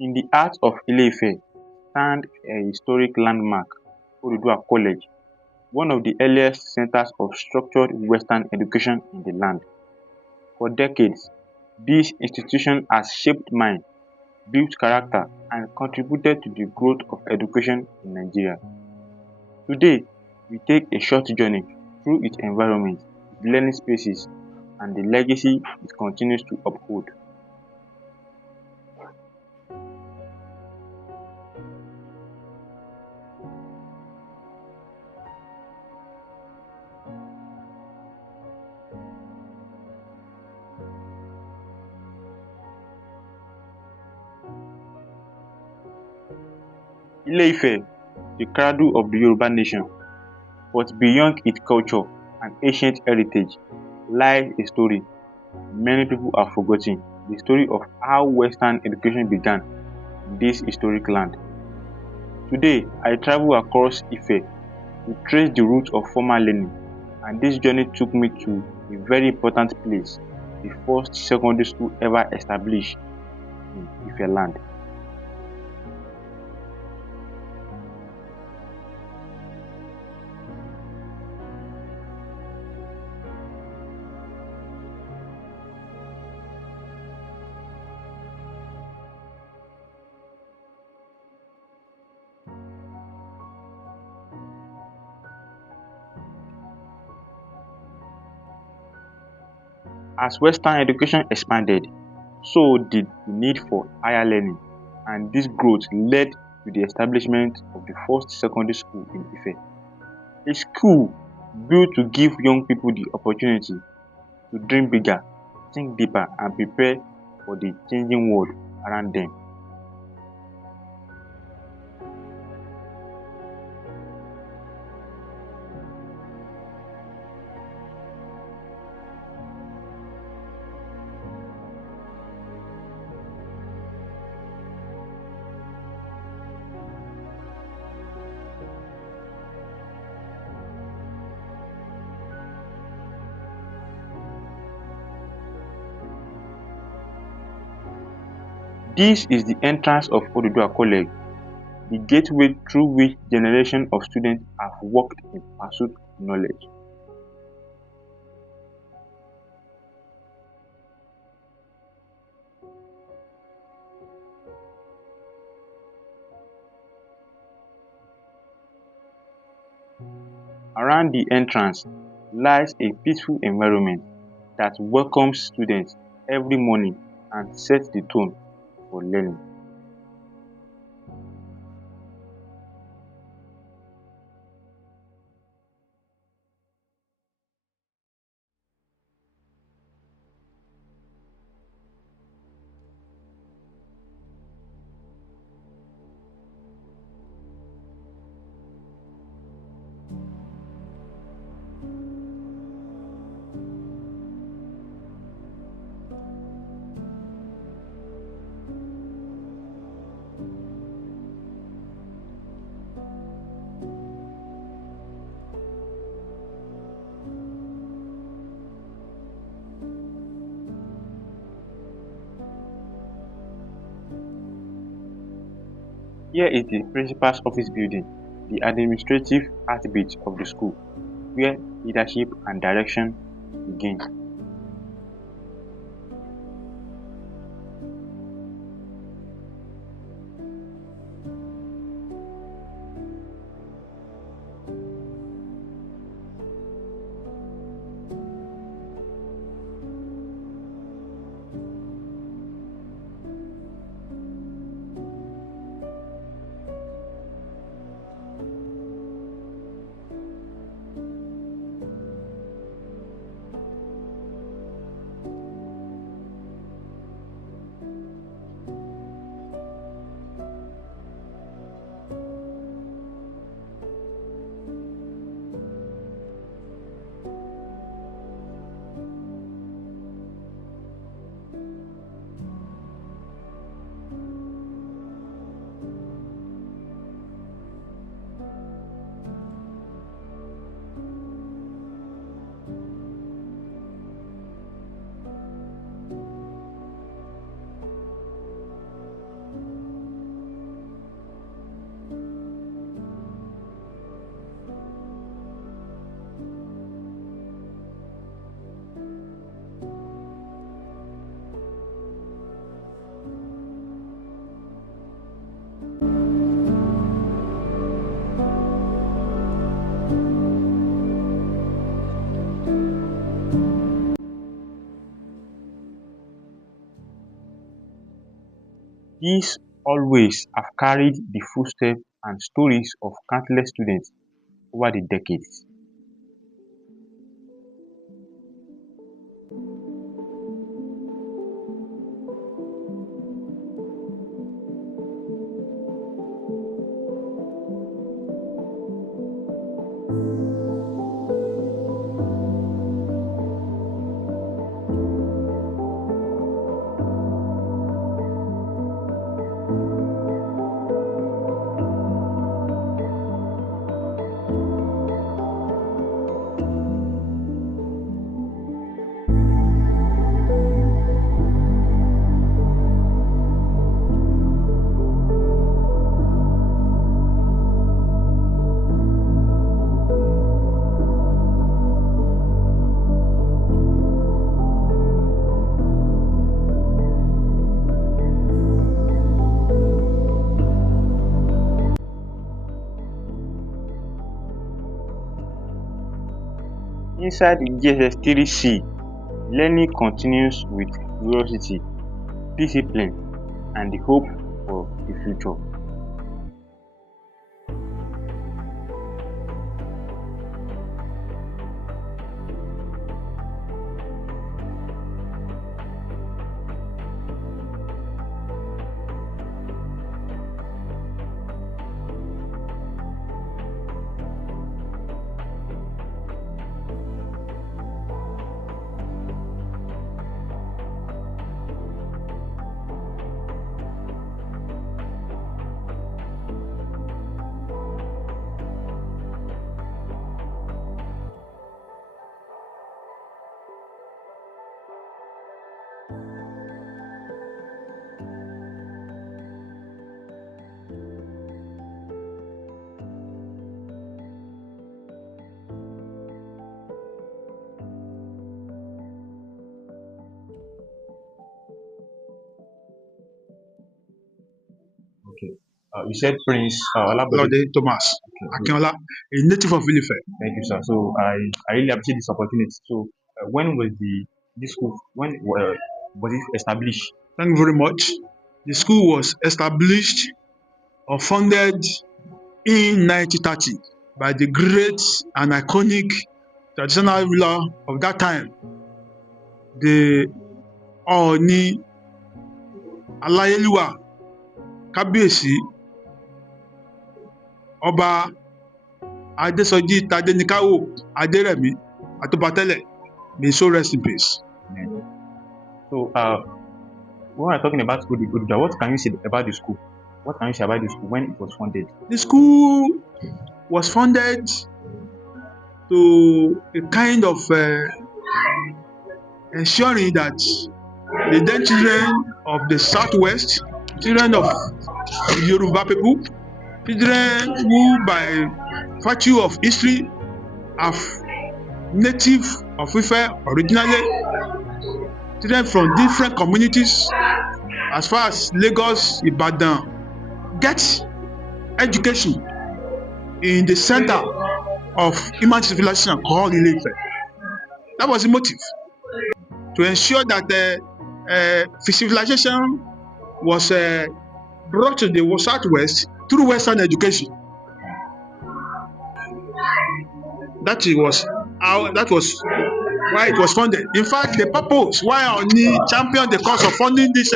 In the heart of Ile-Ife stand a historic landmark, Oduduwa College, one of the earliest centers of structured Western education in the land. For decades, this institution has shaped minds, built character, and contributed to the growth of education in Nigeria. Today, we take a short journey through its environment, its learning spaces, and the legacy it continues to uphold. Ile-Ife, the cradle of the Yoruba nation, but beyond its culture and ancient heritage lies a story many people have forgotten, the story of how Western education began in this historic land. Today, I travel across Ife to trace the roots of formal learning, and this journey took me to a very important place, the first secondary school ever established in Ife land. As Western education expanded, so did the need for higher learning, and this growth led to the establishment of the first secondary school in Ife. A school built to give young people the opportunity to dream bigger, think deeper, and prepare for the changing world around them. This is the entrance of Oduduwa College, the gateway through which generations of students have walked in pursuit of knowledge. Around the entrance lies a peaceful environment that welcomes students every morning and sets the tone for learning. Here is the principal's office building, the administrative heartbeat of the school, where leadership and direction begin. These always have carried the footsteps and stories of countless students over the decades. Inside the JSS 3C, learning continues with curiosity, discipline, and the hope for the future. Okay. You said Prince Olabode. Lode Thomas Okay, Akinola, a native of Ile-Ife. thank you, sir. So I really appreciate this opportunity. So when was this school when was it established? Thank you very much. The school was established or founded in 1930 by the great and iconic traditional ruler of that time, the Ooni Alayeluwa Kábíyèsí Ọba Adesoji Tadenikawo Aderemi Atobatele. May so rest in peace. Amen. So when we're talking about school, what can you say about the school? What can you say about the school when it was founded? The school was founded to a kind of ensuring that the then children of the southwest, children of Yoruba people, children who by virtue of history are native of Ife originally, children from different communities as far as Lagos, Ibadan, get education in the center of human civilization called Ile-Ife. That was the motive, to ensure that civilization was brought to the southwest through Western education. That was why it was funded. In fact, the purpose why Ooni championed the cause of funding this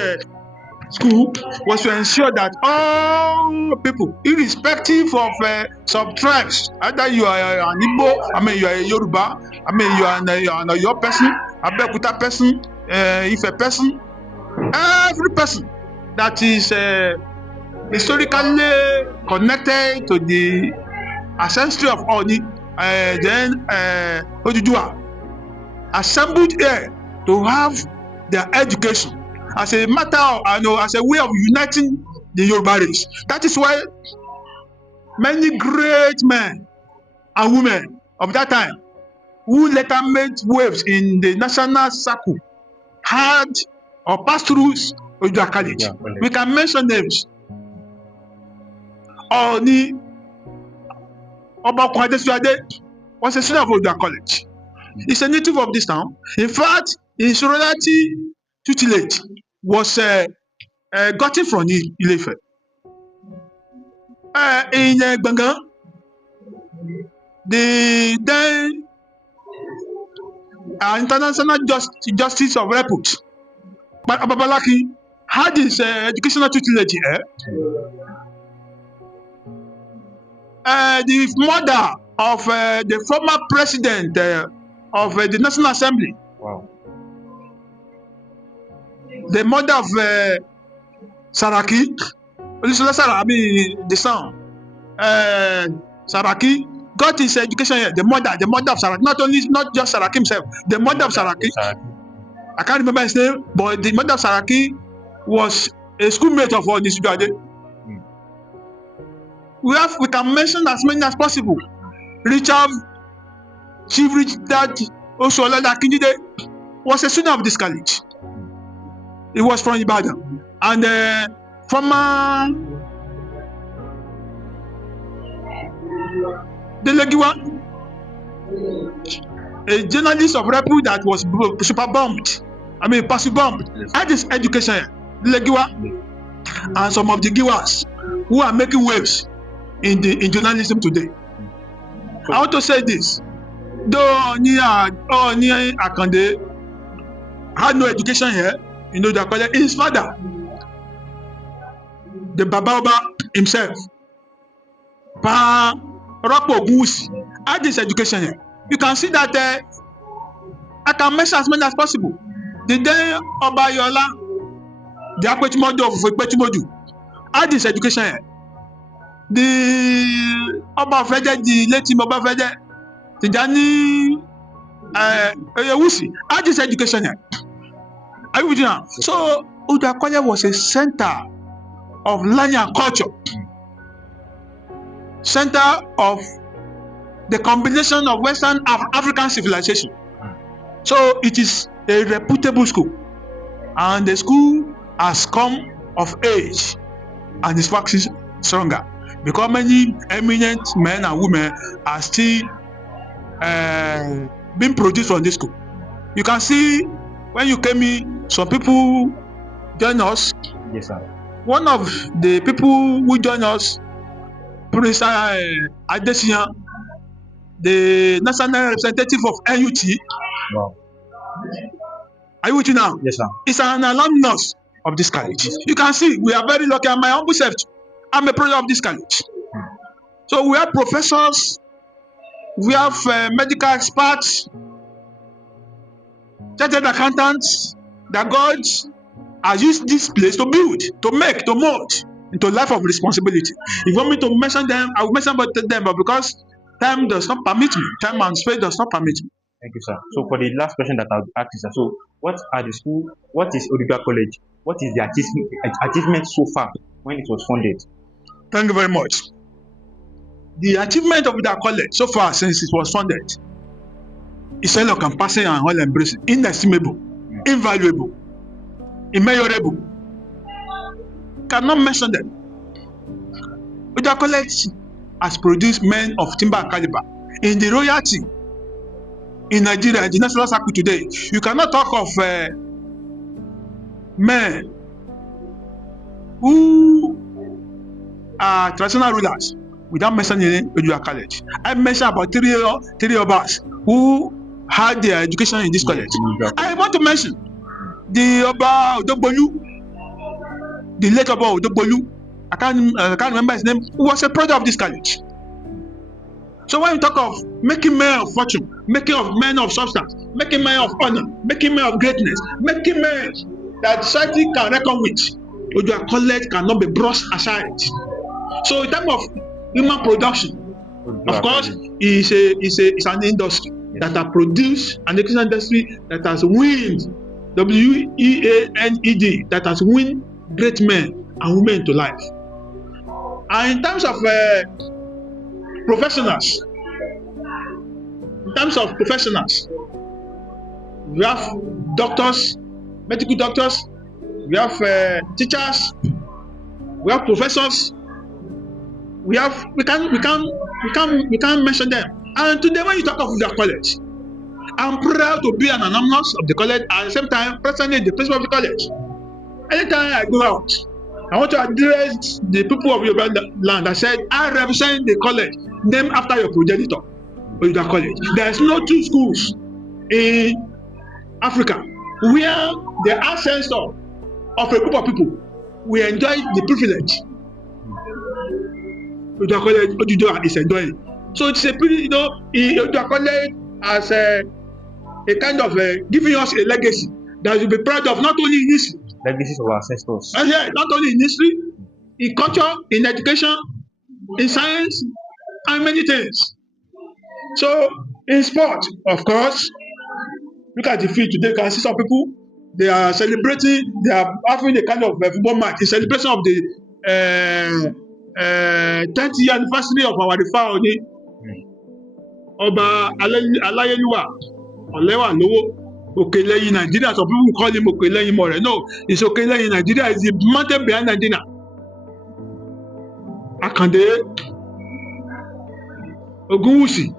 school was to ensure that all people, irrespective of sub-tribes, either you are an Igbo, you are a Yoruba, you are an Oyo person, Abeokuta person, Ife person, every person that is historically connected to the ancestry of Ooni, then Oduduwa, assembled here to have their education as a matter of, as a way of uniting the Yoruba race. That is why many great men and women of that time, who later made waves in the national circle, had or passed through Oduduwa College. Yeah, We can mention names. Ooni Obakun Adesuade was a student of Oduduwa College. He's a native of this town. In fact, his royalty tutelage was got it from Ile-Ife. In Bengal, the then international justice of repute, but Ababalaki had his educational tutelage here. The mother of the former president of the National Assembly, Wow. the mother of Saraki, I mean the son, Saraki got his education here. The mother of Saraki, not just Saraki himself, the mother of Saraki. I can't remember his name, but the mother of Saraki was a schoolmate of Onisugade. We can mention as many as possible. Chief Richard Oshola Kinjide was a student of this college. He was from Ibadan. And former Delegiwa, a journalist of repute that was super bombed. Passive bombed. Had his education here. Delegiwa and some of the Giwas who are making waves in journalism today. I want to say this. Though Oni Akande had no education here, they call it his father, the Babaoba himself, Pa Rapo Gusi, had this education here. You can see that I can mention as many as possible. The day Obayola, the Akwetimodu of Akwetimodu, had this education here. The Obafede, the late Obafede, Tijani Oyewusi, had this education here. Are you with me now? So Udakoya was a center of learning and culture, center of the combination of Western African civilization. So it is a reputable school, and the school has come of age and is waxing stronger because many eminent men and women are still being produced from this school. You can see when you came in, some people join us. Yes, sir. One of the people who join us, Prince Adesiyan, the national representative of NUT. Wow. Are you with me now? Yes, sir. It's an alumnus of this college. You can see we are very lucky. I'm my humble self. I'm a product of this college. So we have professors, we have medical experts, chartered accountants that God has used this place to build, to make, to mold into a life of responsibility. If you want me to mention them, I will mention about them, but because time does not permit me, time and space does not permit me. Thank you, sir. So for the last question that I'll ask you, sir, so what is Odubia College? What is the achievement so far when it was funded? Thank you very much. The achievement of Odubia College so far since it was funded is all-encompassing and all-embracing, inestimable, invaluable, immeasurable. Cannot mention them. Odubia College has produced men of timber caliber in the royalty in Nigeria, the national circle today. You cannot talk of men who are traditional rulers without mentioning Odubia College. I mentioned about three of us who had their education in this college. I want to mention the Oba Odogbolu, the late Oba Odogbolu. I can't remember his name. Who was a product of this college. So when you talk of making men of fortune, making of men of substance, making men of honor, making men of greatness, making men that society can reckon with, Odubia College cannot be brushed aside. So in terms of human production, of course, it's an industry that has produced an education industry that has weaned WEANED, that has weaned great men and women into life. And in terms of professionals, we have doctors, medical doctors, we have teachers, we have professors, we can't mention them. And today when you talk of the college, I'm proud to be an alumnus of the college and at the same time presently the principal of the college. Anytime I go out, I want to address the people of Yoruba land. I said, I represent the college named after your progenitor, Yoruba College. There is no two schools in Africa where the ancestor of a group of people will enjoy the privilege Yoruba College Oduduwa is enjoying. So it's a pretty, Yoruba College as a kind of giving us a legacy that you'll be proud of, not only in history. Legacies of our ancestors. Yeah, not only in history, in culture, in education, in science, and many things. So in sport, of course, look at the field today. You can see some people, they are celebrating, they are having a kind of football match in celebration of the 10th year anniversary of our Rifa Oni Oba Alayeluwa Olewa Lowo Okeleyin Nigeria. Some people call him Okeleyin More. No, it's Okeleyin Nigeria. It's the mountain behind Nigeria. Akande Ogunwusi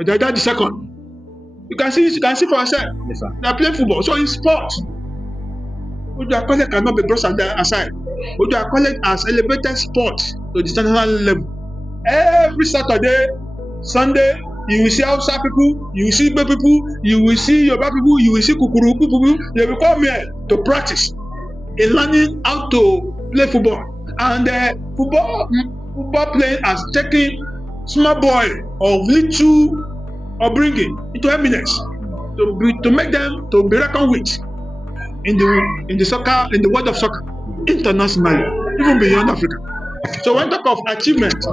Ojaja the second. You can see for yourself. Yes, sir. They are playing football. So in sport, Oduduwa College cannot be brushed aside. Oduduwa College has elevated sport to the international level. Every Saturday, Sunday, you will see Hausa people, you will see Igbo people, you will see Yoruba people, you will see Kukuru people. They will come here to practice in learning how to play football. And football playing has taken small boy of little upbringing into eminence to make them to be reckoned with in the soccer, in the world of soccer, internationally, even beyond Africa. So when talk of achievement,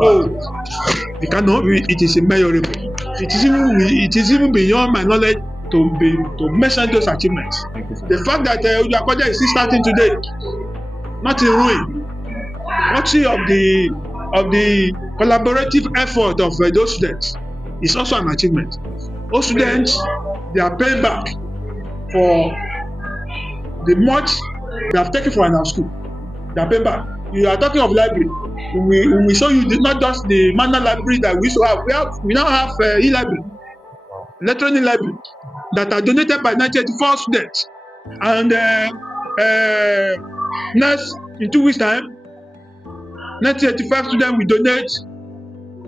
it is immeasurable. It is even beyond my knowledge to mention those achievements. The fact that Oduduwa College is still starting today, not in ruin, courtesy of the collaborative effort of those students, is also an achievement. Those students, they are paying back for the much they have taken from our school. They are paying back. You are talking of library. We show you not just the manual library that we used to have. We now have e-library, electronic library that are donated by 1984 students. And next, in 2 weeks' time, 1985 students will donate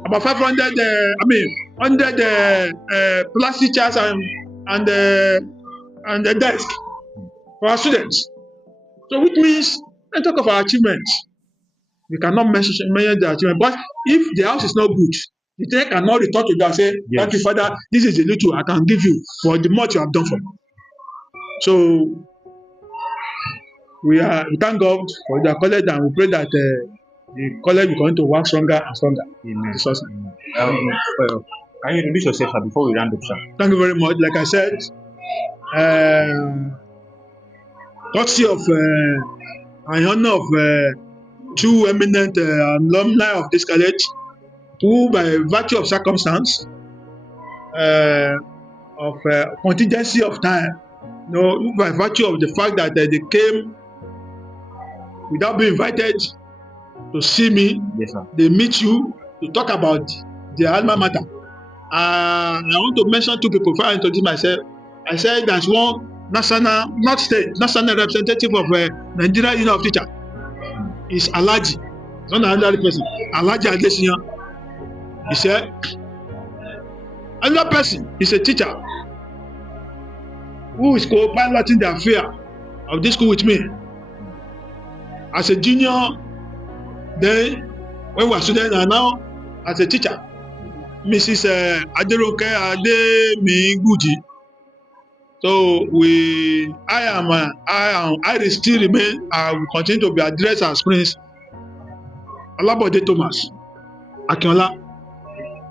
about 500, 100 plastic chairs and the desk for our students. So which means, when talk of our achievements, we cannot measure the achievement. But if the house is not good, the teacher cannot return to God and say, thank you, Father, this is the little I can give you for the much you have done for me. So we thank God for the college, and we pray that the college will continue to work stronger and stronger. Amen. Amen. Can you introduce yourself, sir, before we round up, sir? Thank you very much. Like I said, courtesy of and honor of two eminent alumni of this college, who by virtue of circumstance, of contingency of time, by virtue of the fact that they came without being invited to see me, yes, sir. They meet you to talk about their alma mater. I want to mention two people before I introduce myself. I said there's one national, not state, national representative of Nigerian Union of Teachers. Is Alhaji, not an elderly person. Alhaji Adesiyan. He said, another person is a teacher who is co-piloting the affair of this school with me. As a junior, then when we were students, and now as a teacher, Mrs. Aderoke Ademiguji. So I still remain. I will continue to be addressed as Prince Olabode Thomas Akinola,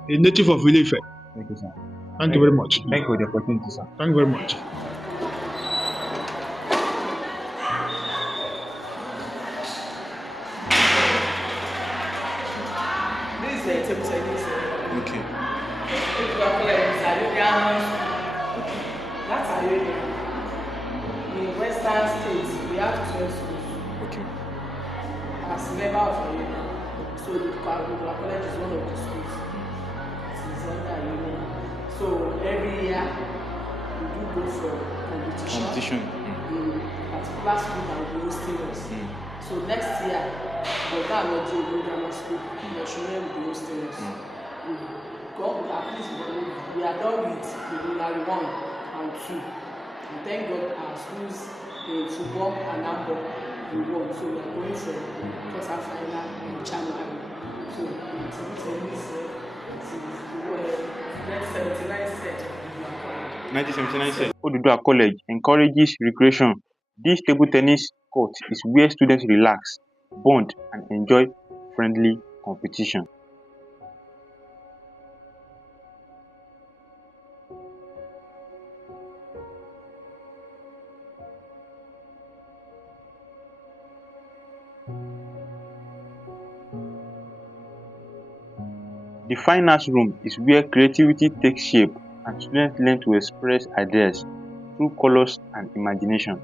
a native of Ile-Ife. Thank you, sir. Thank you very much. Thank you for the opportunity, sir. Thank you very much. Okay. In Western states, we have 12 schools. Okay. As a member of the union, so the college is one of the schools. It is under union. So every year we do go for competition. Competition. Yes. the particular school that will be hosting us. So next year, the Ganoji Grammar School, the children will be hosting us. God, at least we are done with preliminary 1 and 2. And thank God our schools in football and handball we won. So we are going for quarter final in January. So it's next 79 set. 1979 set. Oduduwa College encourages recreation. This table tennis court is where students relax, bond, and enjoy friendly competition. The fine arts room is where creativity takes shape and students learn to express ideas through colors and imagination.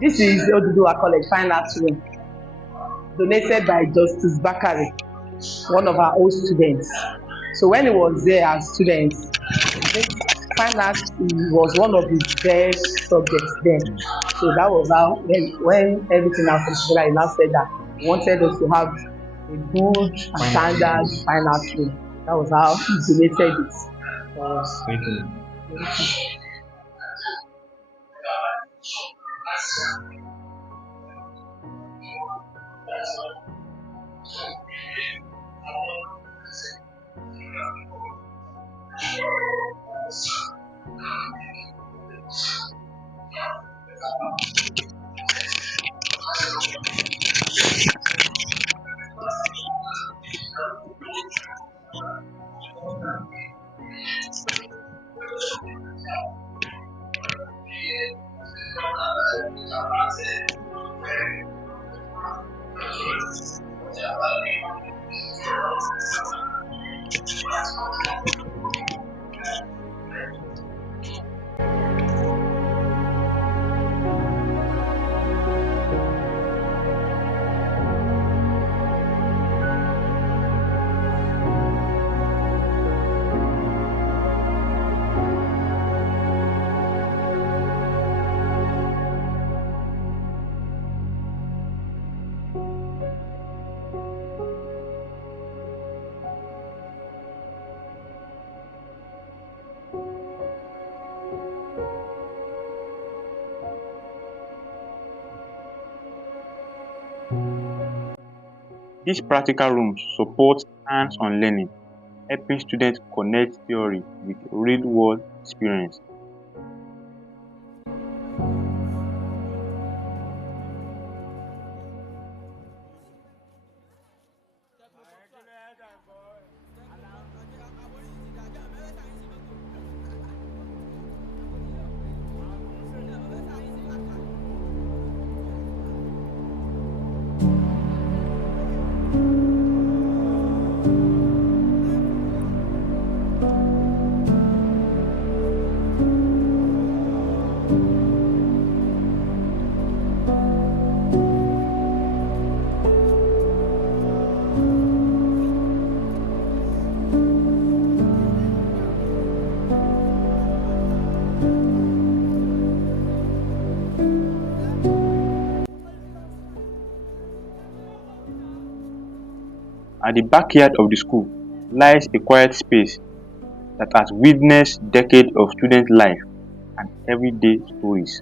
This is Oduduwa College Fine Arts Room, donated by Justice Bakari, one of our old students. So when he was there as students, this fine arts was one of his best subjects then. So that was how when everything happened together, he now said that he wanted us to have a good and standard fine arts room. That was how he donated it for us. Thank you. These practical rooms support hands-on learning, helping students connect theory with real-world experience. At the backyard of the school lies a quiet space that has witnessed decades of student life and everyday stories.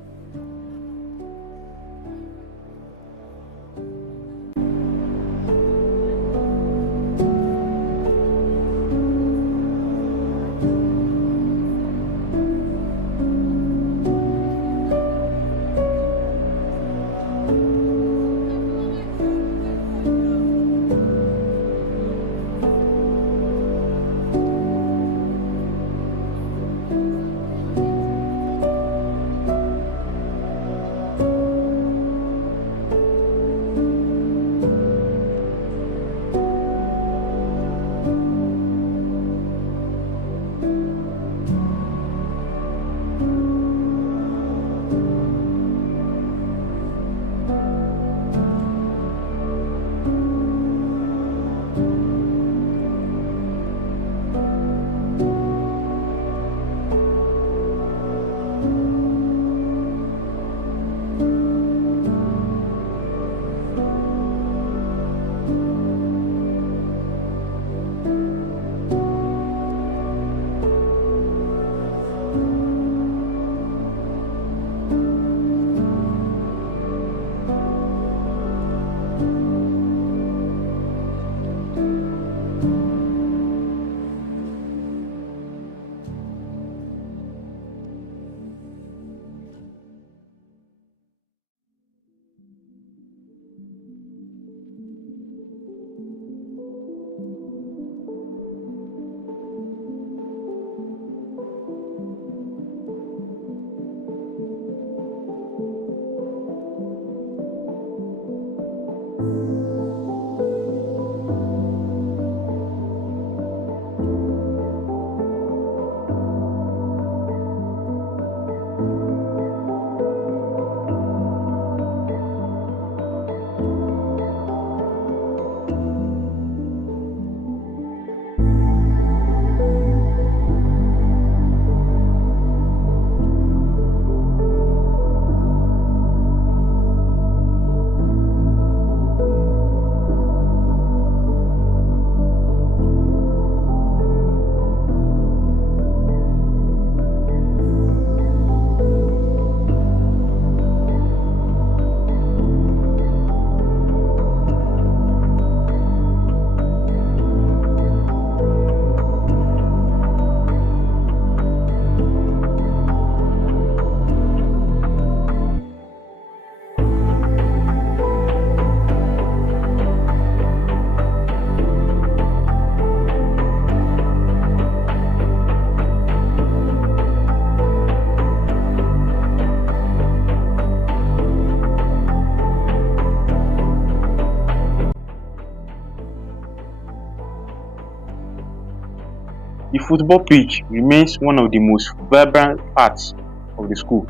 football pitch remains one of the most vibrant parts of the school,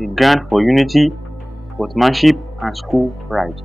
a ground for unity, sportsmanship, and school pride.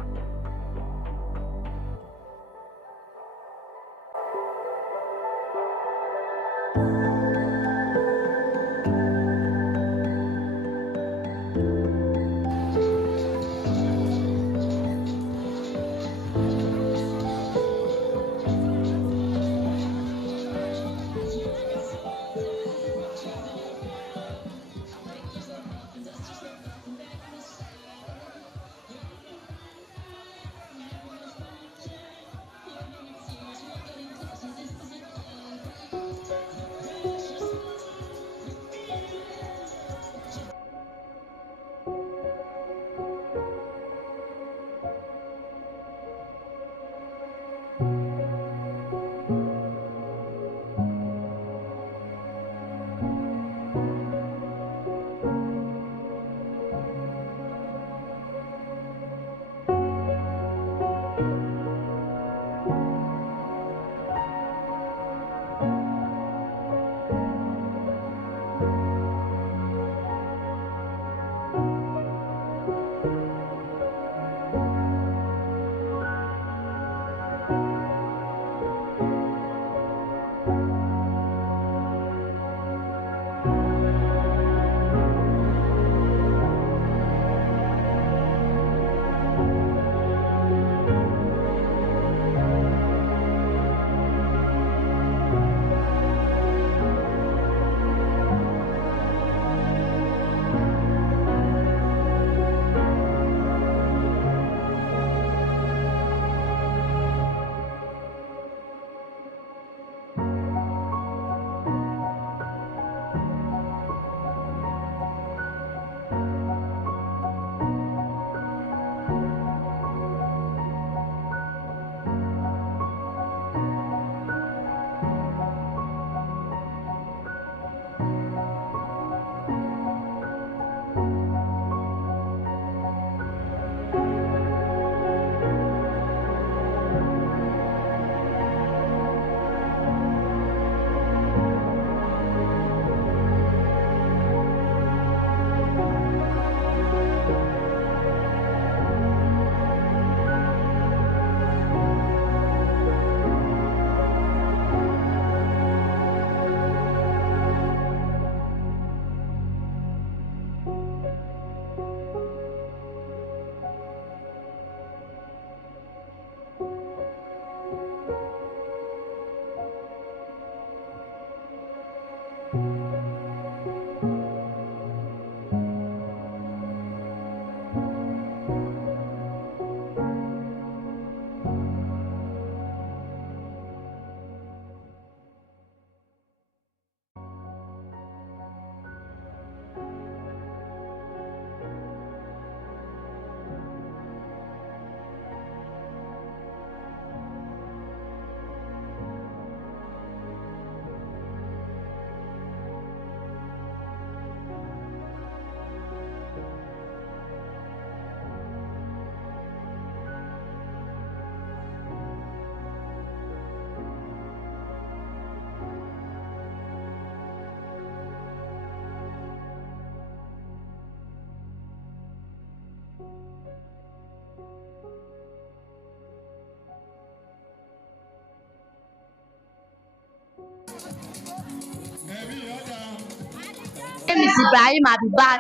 Name is Ibrahim Abibat.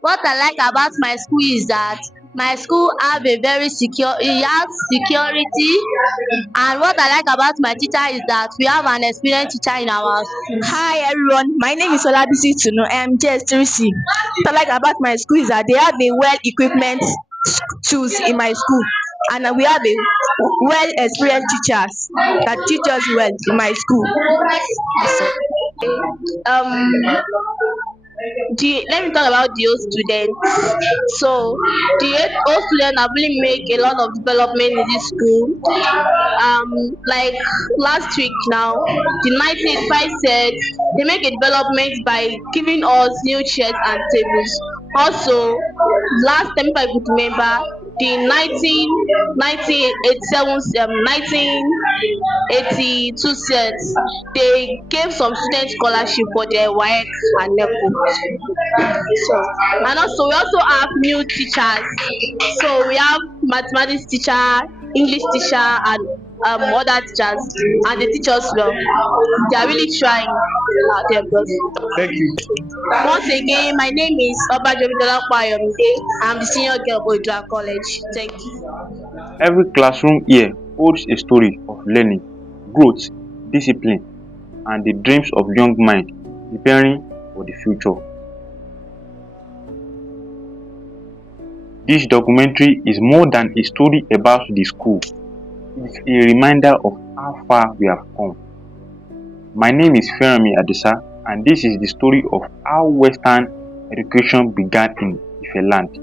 What I like about my school is that my school have a very secure, it has security, and what I like about my teacher is that we have an experienced teacher in our school. Hi everyone, my name is Olabisi Tunu. I am JS3C. What I like about my school is that they have a well equipment tools in my school, and we have a well experienced teachers that teach us well in my school. Um, let me talk about the old students. So the old students have really make a lot of development in this school. Like last week now, the 1985 said they make a development by giving us new chairs and tables. Also, last time if I could remember, the 1982 sets, they gave some students scholarship for their WAEC and NECO. So, and also we also have new teachers. So we have mathematics teacher, English teacher, and other teachers, and they teach us well. They are really trying their best. Thank you. Once again, my name is Obajomidola Kwayomide. I'm the senior girl of Odua College. Thank you. Every classroom here holds a story of learning, growth, discipline, and the dreams of young minds preparing for the future. This documentary is more than a story about the school. It's a reminder of how far we have come. My name is Fermi Adisa, and this is the story of how Western education began in Ife land.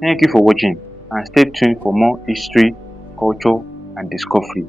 Thank you for watching, and stay tuned for more history, culture, and discovery.